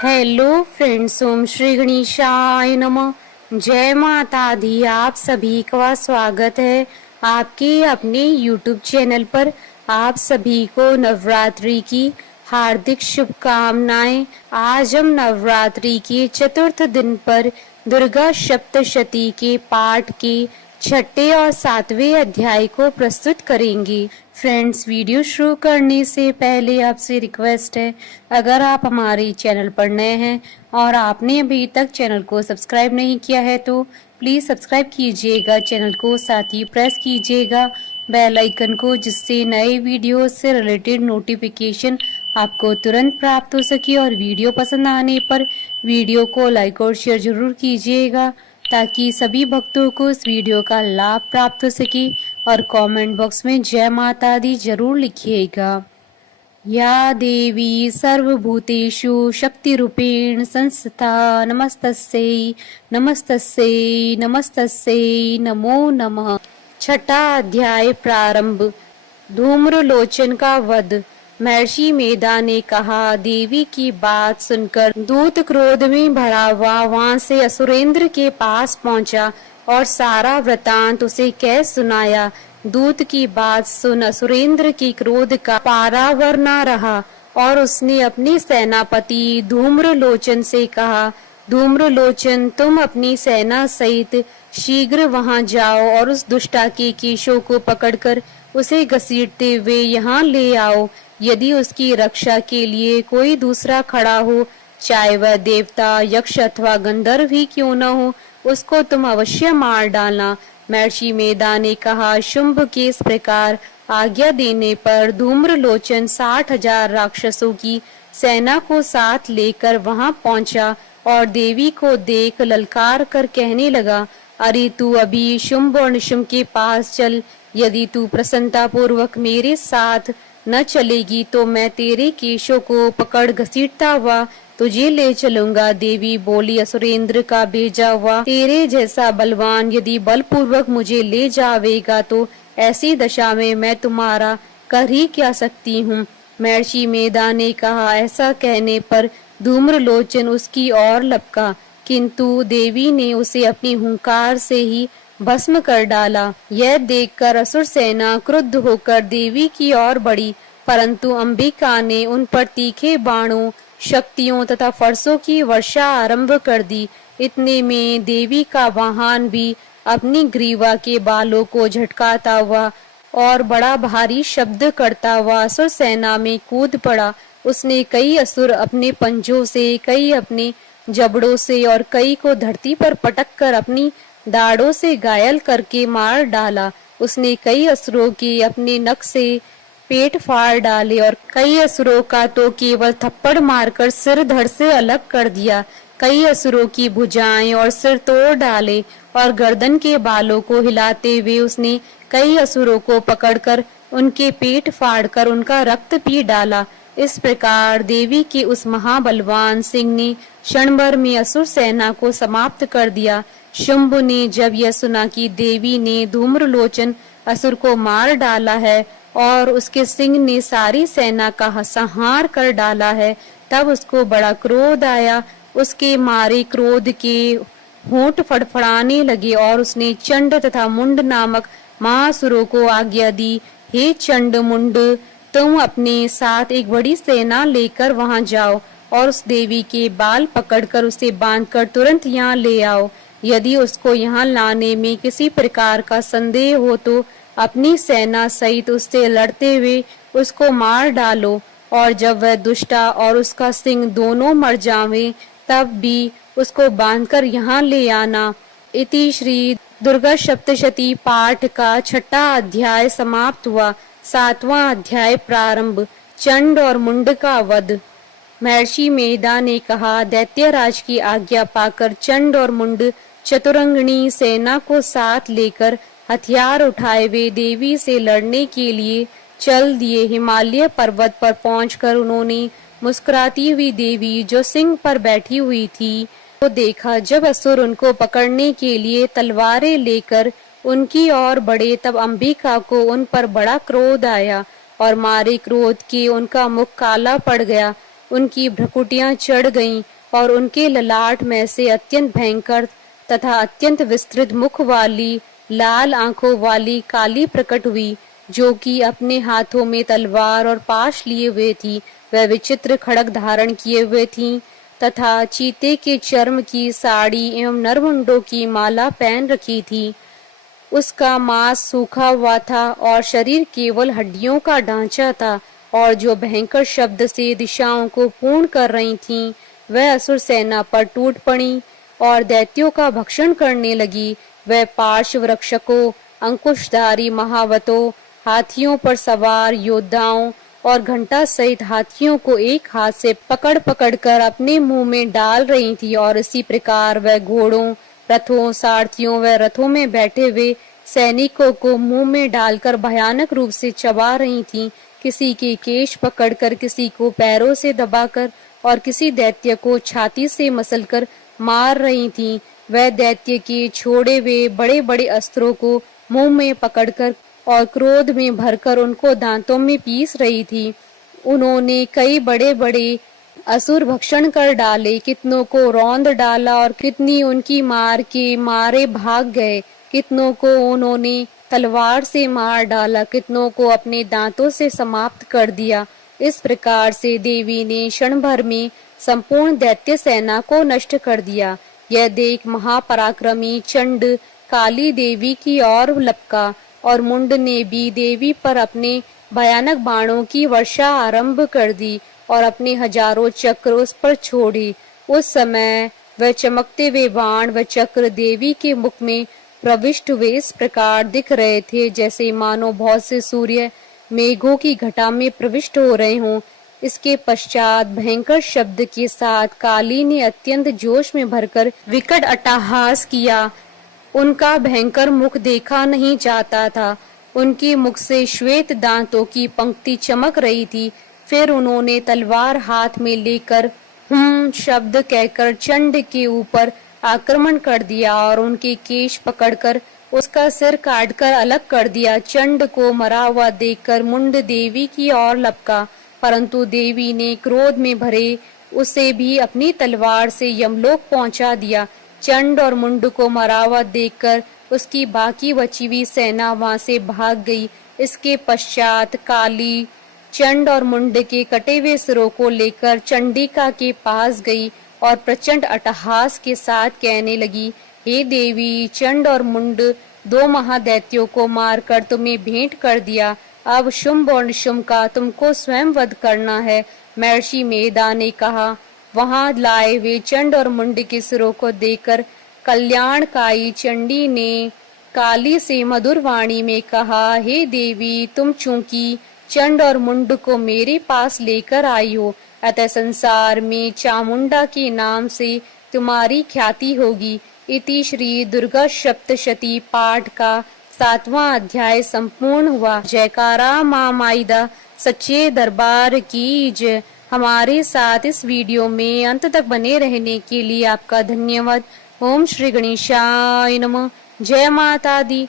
Hello friends, ओम श्री गणेशाय नमः। जय माता दी। आप सभी का स्वागत है आपके अपने यूट्यूब चैनल पर। आप सभी को नवरात्रि की हार्दिक शुभकामनाएं। आज हम नवरात्रि के चतुर्थ दिन पर दुर्गा सप्तशती के पाठ के छठे और सातवें अध्याय को प्रस्तुत करेंगे। फ्रेंड्स, वीडियो शुरू करने से पहले आपसे रिक्वेस्ट है, अगर आप हमारे चैनल पर नए हैं और आपने अभी तक चैनल को सब्सक्राइब नहीं किया है तो प्लीज़ सब्सक्राइब कीजिएगा चैनल को, साथ ही प्रेस कीजिएगा बेल आइकन को, जिससे नए वीडियो से रिलेटेड नोटिफिकेशन आपको तुरंत प्राप्त हो सके। और वीडियो पसंद आने पर वीडियो को लाइक और शेयर जरूर कीजिएगा ताकि सभी भक्तों को इस वीडियो का लाभ प्राप्त हो सके। और कमेंट बॉक्स में जय माता दी जरूर लिखिएगा। या देवी सर्वभूतेषु शक्तिरूपेण संस्थिता नमस्तस्यै नमस्तस्यै नमस्तस्यै नमो नमः। छठा अध्याय प्रारंभ। धूम्रलोचन का वध। महर्षि मेधा ने कहा, देवी की बात सुनकर दूत क्रोध में भरा हुआ वहां से असुरेंद्र के पास पहुंचा और सारा वृतांत उसे कह सुनाया। दूत की बात सुन असुरेंद्र की क्रोध का पारावर न रहा और उसने अपने सेनापति धूम्रलोचन से कहा, धूम्रलोचन, तुम अपनी सेना सहित शीघ्र वहां जाओ और उस दुष्टा के केशों को पकड़कर उसे घसीटते हुए यहाँ ले आओ। यदि उसकी रक्षा के लिए कोई दूसरा खड़ा हो, चाहे वह देवता, यक्ष अथवा गंधर्व ही क्यों न हो, उसको तुम अवश्य मार डालना। महर्षि मेधा ने कहा। शुंभ के इस प्रकार आज्ञा देने पर धूम्रलोचन 60,000 राक्षसों की सेना को साथ लेकर वहां पहुंचा और देवी को देख ललकार कर कहने लगा, अरे तू अभी शुंभ और निशुंभ के पास चल। यदि तू प्रसन्नता पूर्वक मेरे साथ न चलेगी तो मैं तेरे केशों को पकड़ घसीटता हुआ तुझे ले चलूंगा। देवी बोली, असुरेंद्र का भेजा हुआ तेरे जैसा बलवान यदि बलपूर्वक मुझे ले जावेगा तो ऐसी दशा में मैं तुम्हारा कर ही क्या सकती हूँ। महर्षि मेधा ने कहा। ऐसा कहने पर धूम्रलोचन उसकी ओर लपका, किंतु देवी ने उसे अपनी हुंकार से ही भस्म कर डाला। यह देखकर असुर सेना क्रुद्ध होकर देवी की ओर बढ़ी, परंतु अंबिका ने उन पर तीखे बाणों, शक्तियों तथा फरसों की वर्षा आरंभ कर दी। इतने में देवी का वाहन भी अपनी ग्रीवा के बालों को झटकाता हुआ और बड़ा भारी शब्द करता हुआ असुर सेना में कूद पड़ा। उसने कई असुर अपने पंजों से, कई अपने जबड़ों से और कई को धरती पर पटक कर अपनी दाढ़ों से घायल करके मार डाला। उसने कई असुरों के अपने नख से पेट फाड़ डाले और कई असुरों का तो केवल थप्पड़ मारकर सिर धड़ से अलग कर दिया। कई असुरों की भुजाएं और सिर तोड़ डाले और गर्दन के बालों को हिलाते हुए उसने कई असुरों को पकड़कर उनके पेट फाड़कर उनका रक्त पी डाला। इस प्रकार देवी के उस महाबलवान सिंह ने क्षण भर में असुर सेना को समाप्त कर दिया। शुंभ ने जब यह सुना कि देवी ने धूम्रलोचन असुर को मार डाला है और उसके सिंह ने सारी सेना का संहार कर डाला है, तब उसको बड़ा क्रोध आया। उसके मारे क्रोध के होंठ फड़फड़ाने लगे और उसने चंड तथा मुंड नामक महासुरों को आज्ञा दी, हे चंड मुंड, तुम अपने साथ एक बड़ी सेना लेकर वहां जाओ और उस देवी के बाल पकड़कर उसे बांधकर तुरंत यहाँ ले आओ। यदि उसको यहाँ लाने में किसी प्रकार का संदेह हो तो अपनी सेना सहित उससे लड़ते हुए उसको मार डालो, और जब वह दुष्टा और उसका सिंह दोनों मर जावे तब भी उसको बांधकर यहाँ ले आना। इति श्री दुर्गा सप्तशती पाठ का छठा अध्याय समाप्त हुआ। सातवां अध्याय प्रारंभ। चंड और मुंड का वध। महर्षि मेधा ने कहा, दैत्यराज की आज्ञा पाकर चंड और मुंड चतुरंगिणी सेना को साथ लेकर हथियार उठाए वे देवी से लड़ने के लिए चल दिए। हिमालय पर्वत पर पहुंचकर उन्होंने मुस्कुराती हुई देवी जो सिंह पर बैठी हुई थी को देखा। जब असुर उनको पकड़ने के लिए तलवारें लेकर उनकी ओर बढ़े तब अंबिका को उन पर बड़ा क्रोध आया और मारे क्रोध के उनका मुख काला पड़ गया उनकी भ्रुकुटियां चढ़ गईं और उनके ललाट में से अत्यंत भयंकर तथा अत्यंत विस्तृत मुख वाली लाल आंखों वाली काली प्रकट हुई, जो कि अपने हाथों में तलवार और पाश लिए हुए थी। वह विचित्र खड्ग धारण किए हुए थीं तथा चीते के चर्म की साड़ी एवं नरमुंडों की माला पहन रखी थी। उसका मांस सूखा हुआ था और शरीर केवल हड्डियों का ढांचा था, और जो भयंकर शब्द से दिशाओं को पूर्ण कर रही थीं, वह असुर सेना पर टूट पड़ी और दैत्यों का भक्षण करने लगी। वह पार्श्व रक्षकों, अंकुशधारी महावतों, हाथियों पर सवार योद्धाओं और घंटा सहित हाथियों को एक हाथ से पकड़ पकड़ कर अपने मुंह में डाल रही थी, और इसी प्रकार वह घोड़ों, रथों, सारथियों व रथों में बैठे हुए सैनिकों को मुंह में डालकर भयानक रूप से चबा रही थीं। किसी के केश पकड़कर, किसी को पैरों से दबाकर और किसी दैत्य को छाती से मसलकर मार रही थीं। वह दैत्य के छोड़े हुए बड़े बड़े अस्त्रों को मुंह में पकड़कर और क्रोध में भरकर उनको दांतों में पीस रही थी। उन्होंने कई बड़े बड़े असुर भक्षण कर डाले, कितनों को रौंद डाला और कितनी उनकी मार के मारे भाग गए। कितनों को उन्होंने तलवार से मार डाला, कितनों को अपने दांतों से समाप्त कर दिया। इस प्रकार से देवी ने क्षण भर में संपूर्ण दैत्य सेना को नष्ट कर दिया। यह देख महापराक्रमी चंड काली देवी की ओर लपका और मुंड ने भी देवी पर अपने भयानक बाणों की वर्षा आरंभ कर दी और अपने हजारों चक्र उस पर छोड़े। उस समय वह चमकते हुए बाण व चक्र देवी के मुख में प्रविष्ट हुए इस प्रकार दिख रहे थे, जैसे मानो बहुत से सूर्य मेघों की घटा में प्रविष्ट हो रहे हों। इसके पश्चात भयंकर शब्द के साथ काली ने अत्यंत जोश में भरकर विकट अट्टहास किया। उनका भयंकर मुख देखा नहीं जाता था। उनके मुख से श्वेत दांतों की पंक्ति चमक रही थी। फिर उन्होंने तलवार हाथ में लेकर शब्द कहकर चंड के ऊपर आक्रमण कर दिया और उनके केश पकड़कर उसका सिर काटकर अलग कर दिया। चंड को मरा हुआ देखकर मुंड देवी की ओर लपका, परंतु देवी ने क्रोध में भरे उसे भी अपनी तलवार से यमलोक पहुंचा दिया। चंड और मुंड को मरा हुआ देखकर उसकी बाकी बची हुई सेना वहां से भाग गई। इसके पश्चात काली चंड और मुंड के कटे हुए सिरों को लेकर चंडिका के पास गई और प्रचंड अट्टहास के साथ कहने लगी, हे देवी, चंड और मुंड दो महादैत्यों को मारकर तुम्हें भेंट कर दिया। अब शुंभ और निशुंभ का तुमको स्वयं वध करना है। महर्षि मेधा ने कहा। वहां लाए हुए चंड और मुंड के सिरों को देखकर कल्याणकाई चंडी ने काली से मधुर वाणी में कहा, हे देवी, तुम चूंकि चंड और मुंड को मेरे पास लेकर आई हो, अतः संसार में चामुंडा के नाम से तुम्हारी ख्याति होगी। इति श्री दुर्गा सप्तशती पाठ का 7वां अध्याय संपूर्ण हुआ। जयकारा मां माईदा सच्चे दरबार की जय। हमारे साथ इस वीडियो में अंत तक बने रहने के लिए आपका धन्यवाद। ओम श्री गणेशाय नमः। जय माता दी।